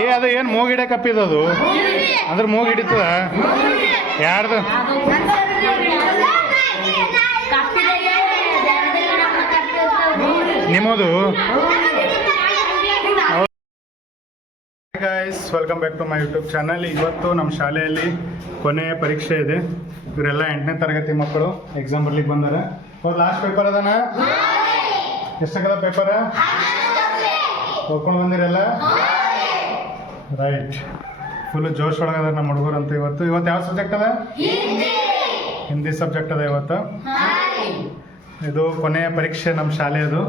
ಏ ಅದು ಏನು ಮೂಗಿಡ ಕಪ್ಪಿದದು ಅಂದ್ರೆ ಮೂಗು ಹಿಡಿತದ ಯಾರ್ದು ನಿಮ್ಮದು guys welcome back to my YouTube channel. ಇವತ್ತು ನಮ್ಮ ಶಾಲೆಯಲ್ಲಿ ಕೊನೆಯ ಪರೀಕ್ಷೆ ಇದೆ. ಇವರೆಲ್ಲ 8ನೇ ತರಗತಿ ಮಕ್ಕಳು ಎಕ್ಸಾಮ್ ಬರ್ಲಿಕ್ಕೆ ಬಂದಾರ. ಇವತ್ತು ಲಾಸ್ಟ್ ಪೇಪರ್ ಅದಾನ. ಎಷ್ಟಾಗದ ಪೇಪರ್ ಹೋಗ್ಕೊಂಡು ಬಂದಿರಲ್ಲ? ರೈಟ್. ಫುಲ್ ಜೋಶ್ ಒಳಗದ ನಮ್ಮ ಹುಡುಗರು ಅಂತ. ಇವತ್ತು ಯಾವ ಸಬ್ಜೆಕ್ಟ್ ಅದ? ಹಿಂದಿ ಸಬ್ಜೆಕ್ಟ್ ಅದ ಇವತ್ತು. ಇದು ಕೊನೆಯ ಪರೀಕ್ಷೆ ನಮ್ಮ ಶಾಲೆಯದು.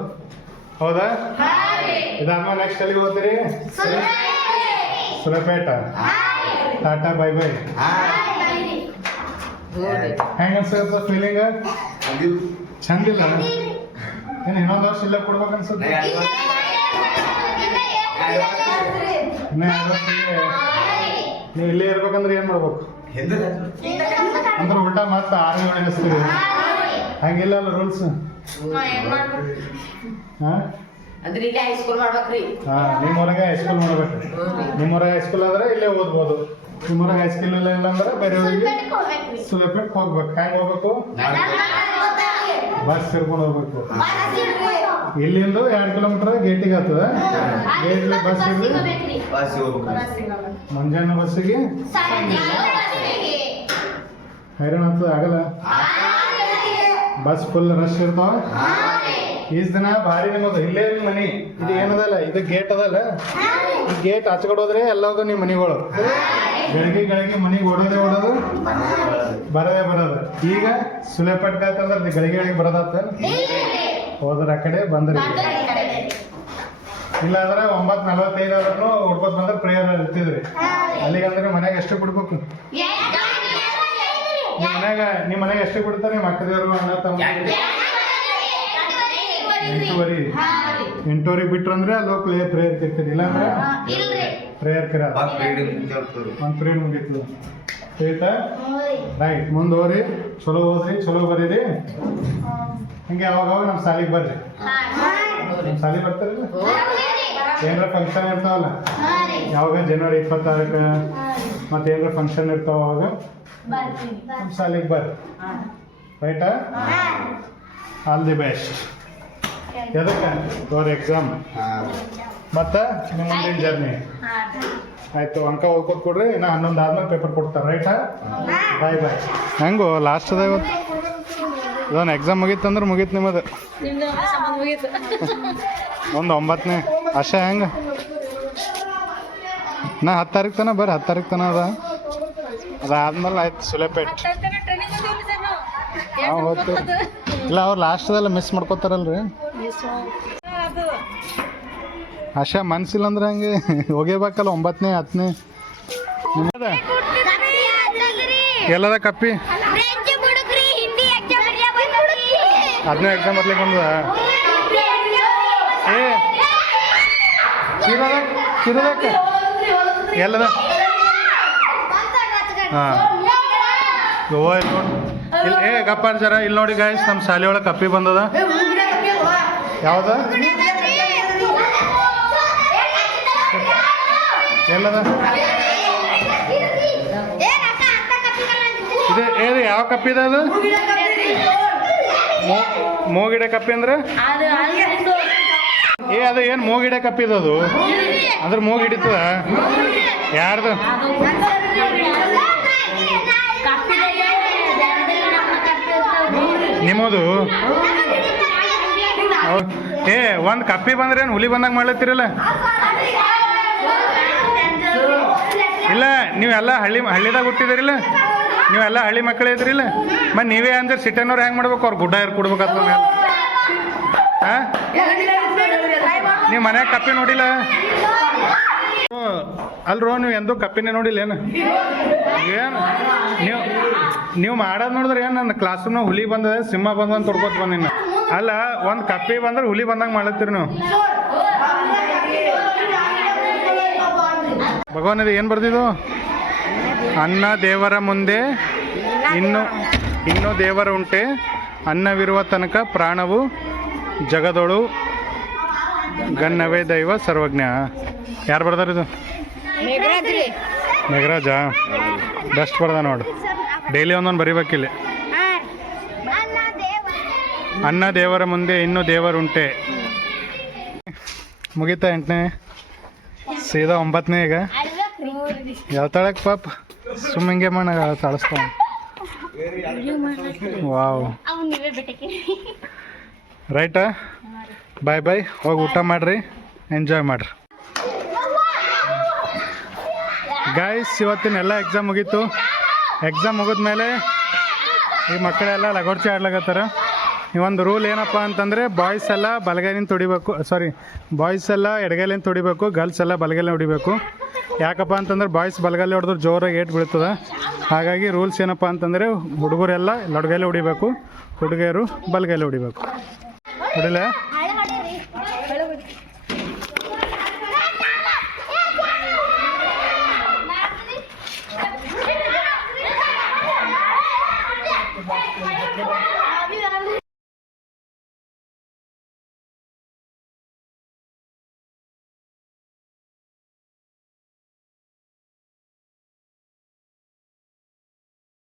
ಹೌದಾ? ಇದಾದ್ಮೇಲೆ ನೆಕ್ಸ್ಟ್ ಎಲ್ಲಿಗೆ ಹೋಗ್ತೀರಿ? ಸುರಪೇಟ. Tata bye bye. ಹೆಂಗ ಅನ್ಸುತ್ತ ಫೀಲಿಂಗ್? ಚಂದಿಲ್ಲ? ಏನು ಇನ್ನೊಂದು ವರ್ಷ ಇಲ್ಲೇ ಕೊಡ್ಬೇಕು ಅನ್ಸುತ್ತೆ? ಇನ್ನ 2 ವರ್ಷ ನೀವು ಇಲ್ಲೇ ಇರ್ಬೇಕಂದ್ರೆ ಏನ್ ಮಾಡ್ಬೇಕು ಅಂದ್ರೆ ಉಲ್ಟಾ ಮತ್ತೆ 6 ಎಣಿಸ್ತೀವಿ. ಹಂಗಿಲ್ಲ ಅಲ್ಲ ರೂಲ್ಸ್. ನಿಮ್ಮೂರಾಗೆ ಹೈಸ್ಕೂಲ್ ಮಾಡ್ಬೇಕ್ರಿ. ನಿಮ್ಮೂರಾಗ ಹೈಸ್ಕೂಲ್ ಆದ್ರೆ ಇಲ್ಲೇ ಓದ್ಬೋದು. ನಿಮ್ಮೂರಾಗ ಹೈಸ್ಕೂಲ್ ಇಲ್ಲ ಅಂದ್ರೆ ಬೇರೆ ಊರಿಗೆ ಸುಲಭಕ್ಕೆ ಹೋಗ್ಬೇಕು. ಹೆಂಗ್ ಹೋಗ್ಬೇಕು? ಬಸ್ ಸೇರ್ಕೊಂಡು ಹೋಗ್ಬೇಕು. ಇಲ್ಲಿಂದ 2 ಕಿಲೋಮೀಟರ್ ಗೇಟಿಗೆ ಆಗ್ತದ. ಗೇಟ್ಲಿ ಬಸ್ ಮುಂಜಾನೆ ಬಸ್ಸಿಗೆ ಹೈರಾಣ ಆಗ್ತದ. ಆಗಲ್ಲ, ಬಸ್ ಫುಲ್ ರಶ್ ಇರ್ತಾವ. ಈಸ್ ದಿನ ಭಾರಿ ನಿಮ್ಮದು ಇಲ್ಲೇ ಮನಿ. ಇದು ಏನದಲ್ಲ, ಇದು ಗೇಟ್ ಅದಲ್ಲ. ಈ ಗೇಟ್ ಹಚ್ಕೊಡೋದ್ರೆ ಎಲ್ಲದು ನಿಮ್ಮ ಮನಿಗಳು. ಗಳಿಗೆ ಮನಿಗೆ ಓಡೋದು ಬರೋದು. ಈಗ ಸುಲೇಪಟ್ಟಾಕಂದ್ರೆ ಗಳಿಗೆ ಬರೋದಾತ. ಹೋದ್ರ ಆ ಕಡೆ ಬಂದ್ರಿ. ಇಲ್ಲ ಅಂದ್ರೆ 9:45 ಆದ್ರೂ ಹುಡ್ಕೋತ್ ಬಂದ್ರೆ ಪ್ರೇಯರ್ ಇರ್ತಿದ್ರಿ. ಅಲ್ಲಿಗಂದ್ರೆ ಮನ್ಯಾಗ ಎಷ್ಟು ಕೊಡ್ಬೇಕು? ನಿಮ್ಮ ಮನೆಗೆ ಎಷ್ಟು ಕೊಡ್ತಾರೆ? ನಿಮ್ಮ ಅಕ್ಕದೇವರು ಅಣ್ಣ ತಮ್ಮ 8:15 ಬಿಟ್ರಂದ್ರೆ ಅಲ್ಲಿ ಪ್ರೇಯರ್ ತಿರ್ತೀರಿ. ಇಲ್ಲಾಂದ್ರೆ ಪ್ರೇಯರ್ ಕಿರ ಒಂದು ಪೀರಿಯಡ್ ಮುಗೀತದ. ಆಯ್ತಾ? ರೈಟ್. ಮುಂದೆ ಹೋಗ್ರಿ, ಚಲೋ ಓದ್ರಿ, ಚಲೋ ಬರೀರಿ. ಹಂಗೆ ಅವಾಗ ನಮ್ಮ ಶಾಲೆಗೆ ಬರ್ರಿ. ನಮ್ಮ ಶಾಲೆಗೆ ಬರ್ತಾರಿಲ್ಲ? ಏನಾರ ಫಂಕ್ಷನ್ ಇರ್ತಾವಲ್ಲ, ಯಾವಾಗ ಜನವರಿ 26ಕ್ಕೆ ಮತ್ತೆ ಏನಾರ ಫಂಕ್ಷನ್ ಇರ್ತಾವ ಅವಾಗ ನಮ್ಮ ಶಾಲೆಗೆ ಬರ್ರಿ. ರೈಟಾ? All the best. ಎದಕ್ಕೆ? ಅವ್ರ ಎಕ್ಸಾಮ್ ಮತ್ತು ನಿಮ್ಮ ಮುಂದಿನ ಜರ್ನಿ. ಆಯ್ತು, ಅಂಕ ಹೋಗ್ಕೊತ್ ಕೊಡ್ರಿ. ಇನ್ನು 11 ಆದ್ಮೇಲೆ ಪೇಪರ್ ಕೊಡ್ತಾರೆ. ರೈಟಾ? ಬಾಯ್ ಬಾಯ್. ಹೆಂಗೋ ಲಾಸ್ಟ್ ಅದ ಇವತ್ತು. ಇದೊಂದು ಎಕ್ಸಾಮ್ ಮುಗೀತಂದ್ರೆ ಮುಗೀತು ನಿಮ್ಮದು. ಒಂದು 9ನೇ ಅಷ್ಟೇ. ಹೆಂಗೆ ನಾ 10 ತಾರೀಕು ತನಕ ಬರ್ರಿ. 10 ತಾರೀಕು ತನಕ ಅದಾದ್ಮೇಲೆ ಆಯ್ತು ಸುಲೇಪೇಟ್. ಹಾಂ ಹೋಗ್ತೀವಿ. ಇಲ್ಲ, ಅವ್ರು ಲಾಸ್ಟದೆಲ್ಲ ಮಿಸ್ ಮಾಡ್ಕೋತಾರಲ್ರಿ. ಅಷ್ಟೇ ಮನ್ಸಿಲ್ಲ ಅಂದ್ರೆ ಹಂಗೆ ಹೋಗೇಬೇಕಲ್ಲ. 9ನೇ 10ನೇ ನಿಮ್ಮದ ಎಲ್ಲದ ಕಪ್ಪಿ 10ನೇ ಎಕ್ಸಾಮ್ ಬರ್ಲಿಕ್ಕೆ ಬಂದದ. ಏ ಚಿರದಕ್ಕೆ ಎಲ್ಲದ? ಹಾಂ ಇಲ್ಲಿ. ಏ ಗಪ್ಪ ಜರ ಇಲ್ಲಿ ನೋಡಿ ಗಾಯ್ಸ್, ನಮ್ಮ ಶಾಲೆ ಒಳಗೆ ಕಪ್ಪಿ ಬಂದದ. ಯಾವ್ದ? ಎಲ್ಲದ? ಇದೆ ಏದು ಯಾವ ಕಪ್ಪಿ ಇದೆ ಅದು? ಮೂಗಿಡ ಕಪ್ಪಿ ಅಂದ್ರೆ ಏ ಅದು ಏನು ಮೂಗಿಡ ಕಪ್ಪಿ ಅದು ಅಂದ್ರೆ ಮೂಗು ಹಿಡಿತದ? ಯಾರ್ದು? ನಿಮ್ಮದು? ಏ ಒಂದು ಕಪ್ಪಿ ಬಂದ್ರೆ ಏನು ಹುಲಿ ಬಂದಾಗ ಮಾಡ್ಲತ್ತೀರಲ್ಲ? ಇಲ್ಲ, ನೀವೆಲ್ಲ ಹಳ್ಳಿದಾಗ ಹುಟ್ಟಿದಿರಿಲ್ಲ? ನೀವೆಲ್ಲ ಹಳ್ಳಿ ಮಕ್ಕಳೇ ಇದ್ರಿಲ್ಲ? ಮತ್ತು ನೀವೇ ಅಂದ್ರೆ ಸಿಟನ್ನವ್ರು ಹೆಂಗೆ ಮಾಡ್ಬೇಕು? ಅವ್ರು ಗುಡ್ಡ ಕೊಡ್ಬೇಕತ್ತ ಮೇಲೆ. ಹಾಂ, ನೀವು ಮನ್ಯಾಗ ಕಪ್ಪಿ ನೋಡಿಲ್ಲ? ಅಲ್ರೋ, ನೀವು ಎಂದೂ ಕಪ್ಪಿನೇ ನೋಡಿಲ್ಲ ಏನು? ನೀವು ಮಾಡೋದು ನೋಡಿದ್ರೆ ಏನು? ನನ್ನ ಕ್ಲಾಸ್ ರೂಮ್ನಾಗ ಹುಲಿ ಬಂದದ, ಸಿಂಹ ಬಂದ ಅಂತ ತೊಡ್ಕೋತ ಬಂದಿನ. ಅಲ್ಲ, ಒಂದು ಕಪ್ಪಿ ಬಂದ್ರೆ ಹುಲಿ ಬಂದಂಗೆ ಮಾಡತ್ತೀರಿ ನೀವು. ಭಗವಾನ್ ಇದು ಏನು ಬರ್ದಿದ್ದು? ಅನ್ನ ದೇವರ ಮುಂದೆ ಇನ್ನೂ ದೇವರ ಉಂಟೆ, ಅನ್ನವಿರುವ ತನಕ ಪ್ರಾಣವು ಜಗದೊಳು ಗನ್ನವೇ ದೈವ ಸರ್ವಜ್ಞ. ಯಾರು ಬರ್ದಾರ ಇದು? ಮೇಘರಾಜ ಬೆಸ್ಟ್ ಬರ್ದ ನೋಡು. ಡೈಲಿ ಒಂದೊಂದು ಬರಿಬೇಕಿಲ್ಲಿ. ಅನ್ನ ದೇವರ ಮುಂದೆ ಇನ್ನೂ ದೇವರುಂಟೆ. ಮುಗೀತಾ 8ನೇ, ಸೀದಾ 9ನೇ. ಈಗ ಯಾವತ್ತಾಳಕ್ ಪಾಪ ಸುಮ್ಮಂಗೆ ಮಣ್ಣ ತಾಳಿಸ್ತಾವ. ವಾವ್, ರೈಟಾ? ಬಾಯ್ ಹೋಗಿ ಊಟ ಮಾಡಿರಿ, ಎಂಜಾಯ್ ಮಾಡಿರಿ. ಗಾಯ್ಸ್, ಇವತ್ತಿನ ಎಲ್ಲ ಎಕ್ಸಾಮ್ ಮುಗೀತು. ಎಕ್ಸಾಮ್ ಮುಗಿದ್ಮೇಲೆ ಈ ಮಕ್ಕಳೆಲ್ಲ ಲಗೋರ್ಚಿ ಆಡ್ಲಾಗತ್ತಾರ. ಈ ಒಂದು ರೂಲ್ ಏನಪ್ಪ ಅಂತಂದರೆ ಬಾಯ್ಸ್ ಎಲ್ಲ ಬಲಗೈಲಿಂದ ಹೊಡಿಬೇಕು, ಬಾಯ್ಸ್ ಎಲ್ಲ ಎಡಗೈಲಿಂದ ಹೊಡಿಬೇಕು, ಗರ್ಲ್ಸ್ ಎಲ್ಲ ಬಲಗೈಲಿಂದ ಹೊಡಿಬೇಕು. ಯಾಕಪ್ಪ ಅಂತಂದ್ರೆ ಬಾಯ್ಸ್ ಬಲಗೈಲಿ ಹೊಡೆದ್ರೆ ಜೋರಾಗಿ ಏಟು ಬೀಳ್ತದೆ. ಹಾಗಾಗಿ ರೂಲ್ಸ್ ಏನಪ್ಪ ಅಂತಂದರೆ ಹುಡುಗರೆಲ್ಲ ಲಡ್ಗೈಲಿ ಹೊಡಿಬೇಕು, ಹುಡುಗಿಯರು ಬಲಗೈಲಿ ಹೊಡಿಬೇಕು. ಹೊಡಿಲ್ಲ?